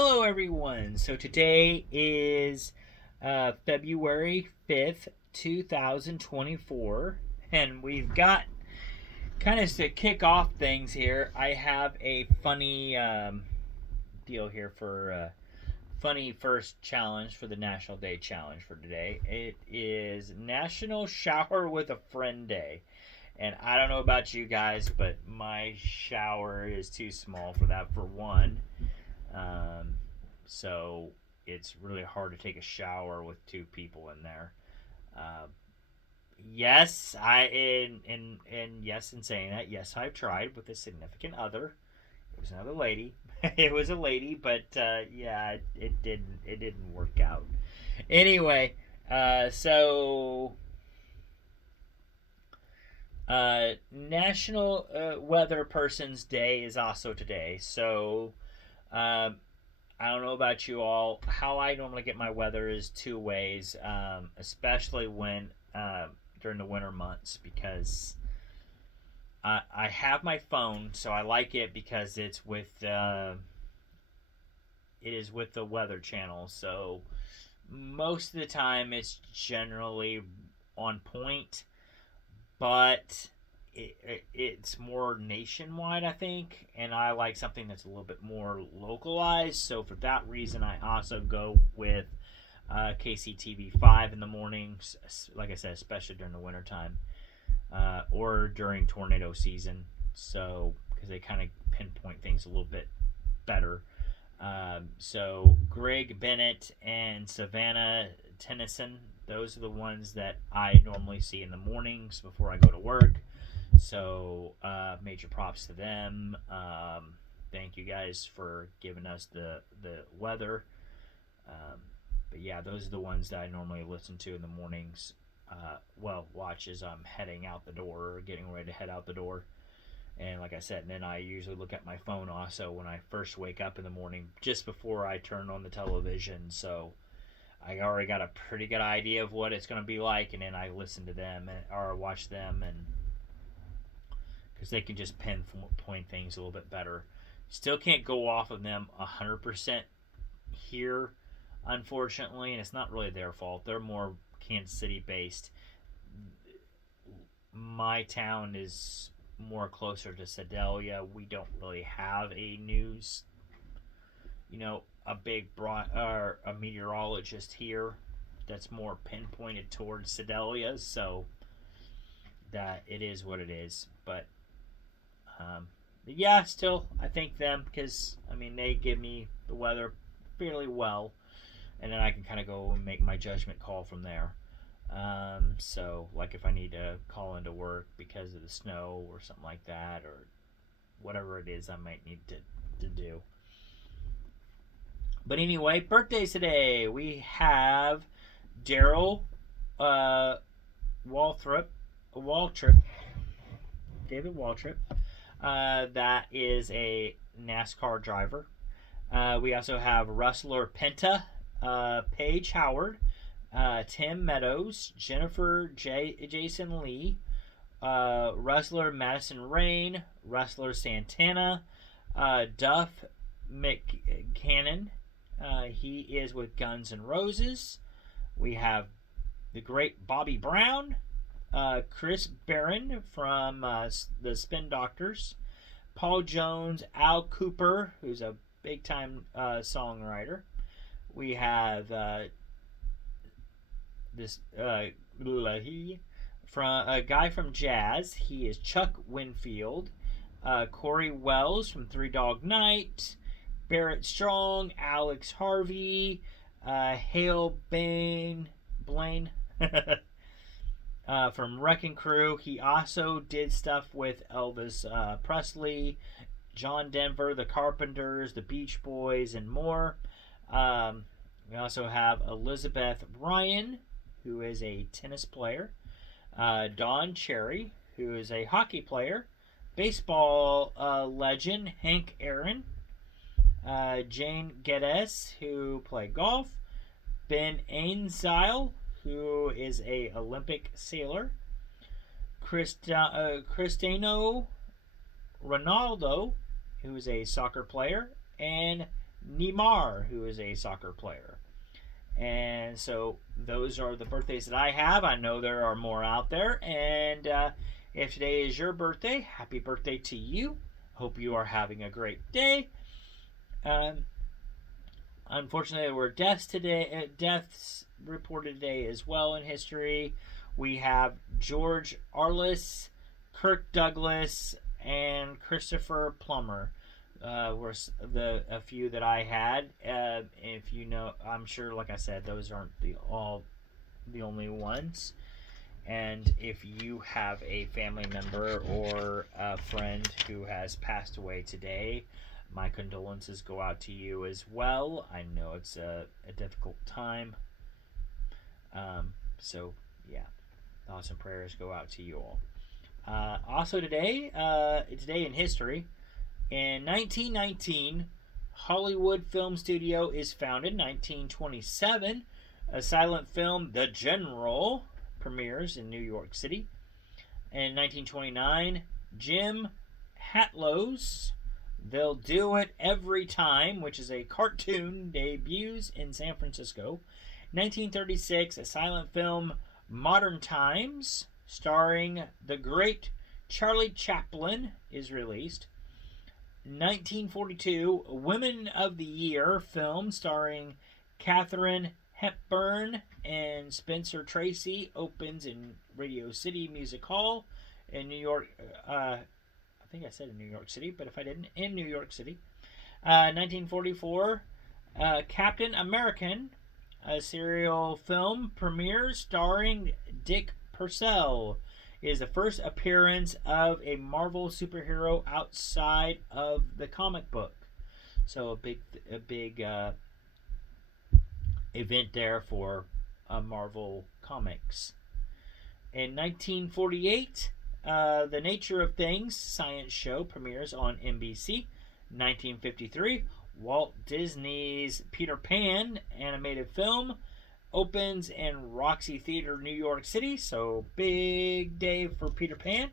Hello, everyone. So today is February 5th, 2024, and we've got kind of to kick off things here. I have a funny deal here for funny first challenge for the National Day Challenge for today. It is National Shower with a Friend Day. And I don't know about you guys, but my shower is too small for that, for one. Um, so it's really hard to take a shower with two people in there. Uh, yes, and yes, in saying that, yes, I've tried with a significant other. It was another lady. It was a lady, but yeah, it didn't work out. Anyway, so National Weather Person's Day is also today. So um, I don't know about you all. How I normally get my weather is two ways, especially when during the winter months, because I have my phone, so I like it because it is with the Weather Channel. So most of the time, it's generally on point, but it's more nationwide, I think, and I like something that's a little bit more localized. So for that reason, I also go with KCTV 5 in the mornings, like I said, especially during the wintertime or during tornado season. So because they kind of pinpoint things a little bit better. So Greg Bennett and Savannah Tennyson, those are the ones that I normally see in the mornings before I go to work. So major props to them. Thank you guys for giving us the weather. But yeah, those are the ones that I normally listen to in the mornings. Watch as I'm heading out the door or getting ready to head out the door. And like I said, and then I usually look at my phone also when I first wake up in the morning, just before I turn on the television. So I already got a pretty good idea of what it's going to be like, and then I listen to them or watch them, and because they can just pinpoint things a little bit better. Still can't go off of them 100% here, unfortunately, and it's not really their fault. They're more Kansas City based. My town is more closer to Sedalia. We don't really have a news, a big or a meteorologist here that's more pinpointed towards Sedalia. So that it is what it is. But yeah, still I thank them because they give me the weather fairly well, and then I can kind of go and make my judgment call from there. So, like if I need to call into work because of the snow or something like that, or whatever it is I might need to do. But anyway, birthdays today. We have Daryl Waltrip, Waltrip, David Waltrip. That is a NASCAR driver. We also have Rustler Penta, Paige Howard, Tim Meadows, Jason Lee, Rustler Madison Rain, Rustler Santana, Duff McCannon. He is with Guns N' Roses. We have the great Bobby Brown, Chris Barron from the Spin Doctors, Paul Jones, Al Cooper, who's a big time songwriter. We have this from a guy from Jazz. He is Chuck Winfield. Corey Wells from Three Dog Night. Barrett Strong, Alex Harvey, Hale Blaine from Wrecking Crew. He also did stuff with Elvis Presley, John Denver, the Carpenters, the Beach Boys, and more. We also have Elizabeth Ryan, who is a tennis player. Don Cherry, who is a hockey player. Baseball legend Hank Aaron. Jane Geddes, who played golf. Ben Ainsile, who is a Olympic sailor. Cristiano Ronaldo, who is a soccer player. And Neymar, who is a soccer player. And so those are the birthdays that I have. I know there are more out there. And if today is your birthday, happy birthday to you. Hope you are having a great day. Um, Unfortunately, there were deaths today. Deaths reported today as well in history. We have George Arliss, Kirk Douglas, and Christopher Plummer. Were a few that I had. If you know, I'm sure, like I said, those aren't the only ones. And if you have a family member or a friend who has passed away today, my condolences go out to you as well. I know it's a difficult time. So, yeah, thoughts and prayers go out to you all. Also today in history, in 1919, Hollywood Film Studio is founded. 1927, a silent film, The General, premieres in New York City. In 1929, Jim Hatlow's They'll Do It Every Time, which is a cartoon, debuts in San Francisco. 1936, a silent film, Modern Times, starring the great Charlie Chaplin, is released. 1942, Women of the Year film starring Katharine Hepburn and Spencer Tracy opens in Radio City Music Hall in New York. I think I said in New York City, but if I didn't, in New York City. 1944, Captain American, a serial film, premieres starring Dick Purcell. It is the first appearance of a Marvel superhero outside of the comic book. So a big event there for Marvel Comics. In 1948, The Nature of Things science show premieres on NBC. 1953, Walt Disney's Peter Pan animated film opens in Roxy Theater, New York City. So big day for Peter Pan.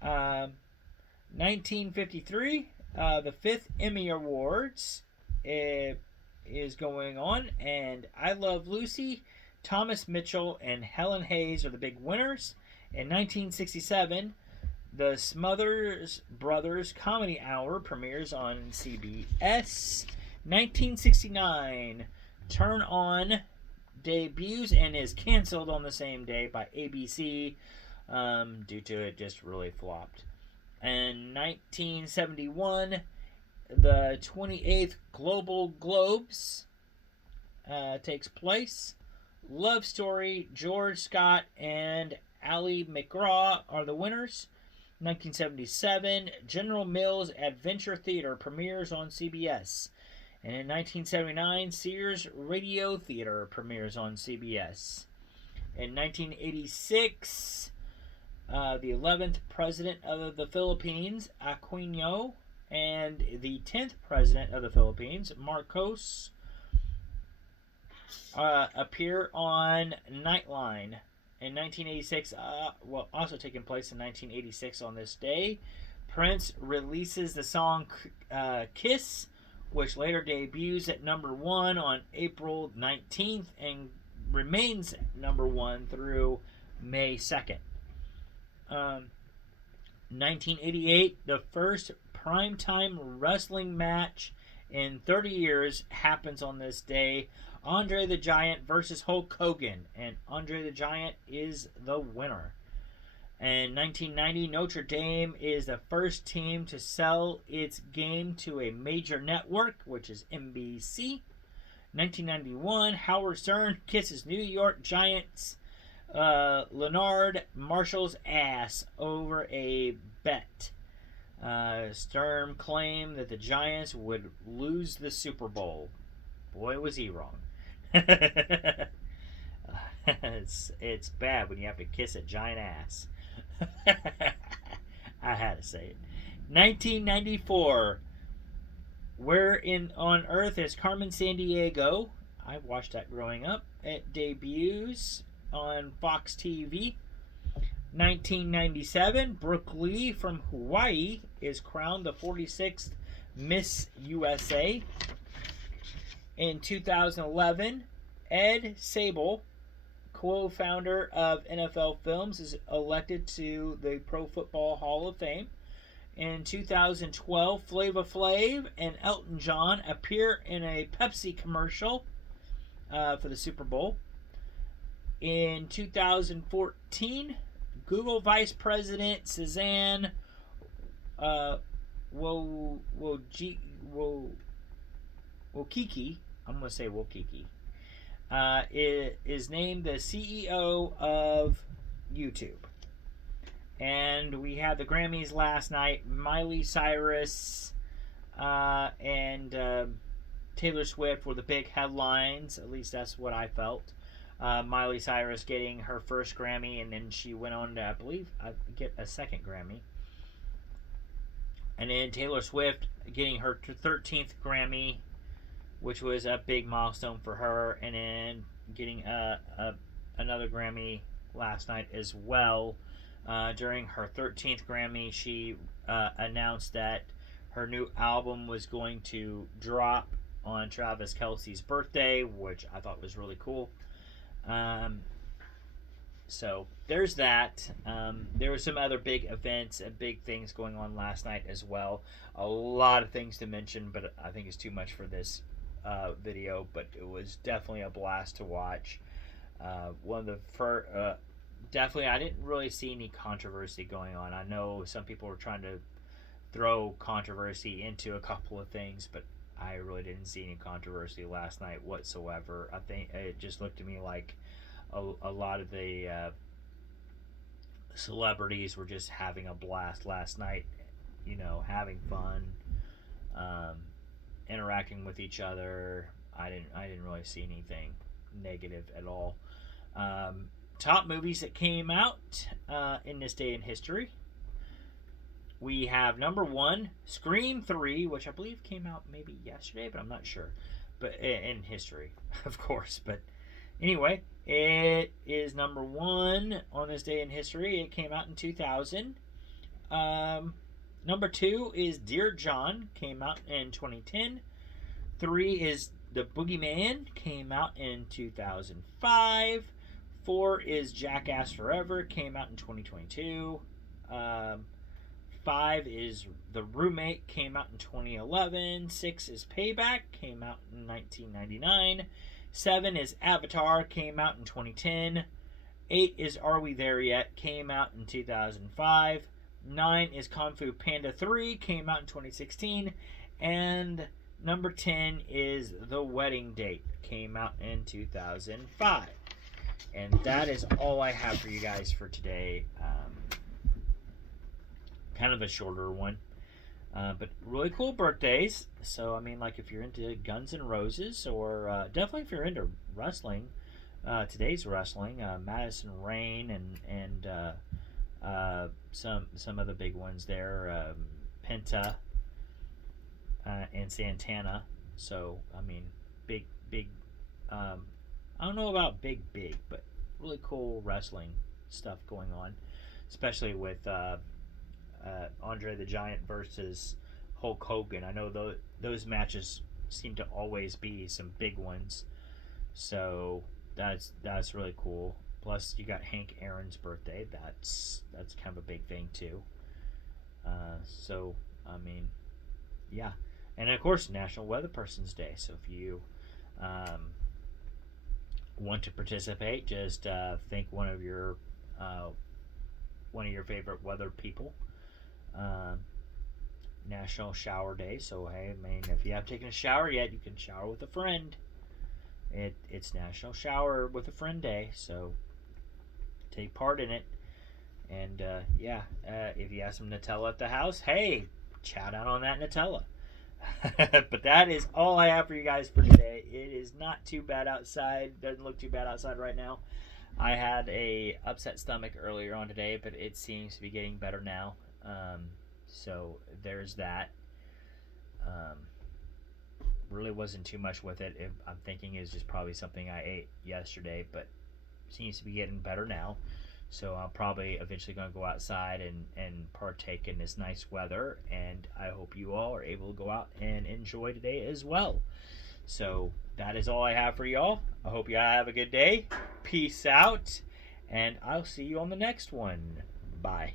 1953, the 5th Emmy Awards is going on, and I Love Lucy, Thomas Mitchell, and Helen Hayes are the big winners. In 1967, the Smothers Brothers Comedy Hour premieres on CBS. 1969, Turn On debuts and is canceled on the same day by ABC due to it just really flopped. In 1971, the 28th Global Globes takes place. Love Story, George Scott and Ally McGraw are the winners. 1977, General Mills Adventure Theater premieres on CBS. And in 1979, Sears Radio Theater premieres on CBS. In 1986, the 11th President of the Philippines, Aquino, and the 10th President of the Philippines, Marcos, appear on Nightline. In 1986, also taking place in 1986 on this day, Prince releases the song Kiss, which later debuts at number 1 on April 19th and remains number 1 through May 2nd. 1988, the first primetime wrestling match in 30 years happens on this day. Andre the Giant versus Hulk Hogan, and Andre the Giant is the winner. In 1990, Notre Dame is the first team to sell its game to a major network, which is NBC. 1991, Howard Stern kisses New York Giants Leonard Marshall's ass over a bet. Stern claimed that the Giants would lose the Super Bowl. Boy, was he wrong. It's bad when you have to kiss a giant ass. I had to say it. 1994. Where on Earth is Carmen Sandiego? I watched that growing up. It debuts on Fox TV. 1997. Brooke Lee from Hawaii is crowned the 46th Miss USA. In 2011, Ed Sabol, co-founder of NFL Films, is elected to the Pro Football Hall of Fame. In 2012, Flava Flav and Elton John appear in a Pepsi commercial for the Super Bowl. In 2014, Google Vice President Suzanne Wojcicki, I'm going to say Wojcicki, is named the CEO of YouTube. And we had the Grammys last night. Miley Cyrus and Taylor Swift were the big headlines. At least that's what I felt. Miley Cyrus getting her first Grammy, and then she went on to, I believe, get a second Grammy. And then Taylor Swift getting her 13th Grammy, which was a big milestone for her, and then getting another Grammy last night as well. During her 13th Grammy, she announced that her new album was going to drop on Travis Kelce's birthday, which I thought was really cool. So there's that. There were some other big events and big things going on last night as well. A lot of things to mention, but I think it's too much for this video. But it was definitely a blast to watch. One of the first, definitely, I didn't really see any controversy going on. I know some people were trying to throw controversy into a couple of things, but I really didn't see any controversy last night whatsoever. I think it just looked to me like a lot of the celebrities were just having a blast last night, having fun, interacting with each other. I didn't really see anything negative at all. Top movies that came out in this day in history. We have number 1, Scream 3, which I believe came out maybe yesterday, but I'm not sure. But in history, of course. But anyway, it is number 1 on this day in history. It came out in 2000. Number 2 is Dear John, came out in 2010. 3 is The Boogeyman, came out in 2005. 4 is Jackass Forever, came out in 2022. 5 is The Roommate, came out in 2011. 6 is Payback, came out in 1999. 7 is Avatar, came out in 2010. 8 is Are We There Yet, came out in 2005. 9 is Kung Fu Panda 3, came out in 2016. And number 10 is The Wedding Date, came out in 2005. And that is all I have for you guys for today. Kind of a shorter one. But really cool birthdays. So, I mean, like if you're into Guns N' Roses, or definitely if you're into wrestling, today's wrestling, Madison Rain and some of the big ones there, Penta and Santana. So, I mean, big, I don't know about big, but really cool wrestling stuff going on, especially with Andre the Giant versus Hulk Hogan. I know those matches seem to always be some big ones, so that's really cool. Plus, you got Hank Aaron's birthday. That's kind of a big thing too. So I mean, yeah, and of course National Weather Person's Day. So if you want to participate, just think one of your favorite weather people. National Shower Day. So hey, I mean, if you haven't taken a shower yet, you can shower with a friend. It's National Shower with a Friend Day, so take part in it. And if you have some Nutella at the house, hey, chat out on that Nutella. But that is all I have for you guys for today. It is not too bad outside. Doesn't look too bad outside right now. I had a upset stomach earlier on today, but it seems to be getting better now. So there's that. Really wasn't too much with it. I'm thinking it's just probably something I ate yesterday, but seems to be getting better now. So I'm probably eventually going to go outside and partake in this nice weather. And I hope you all are able to go out and enjoy today as well. So that is all I have for y'all. I hope y'all have a good day. Peace out. And I'll see you on the next one. Bye.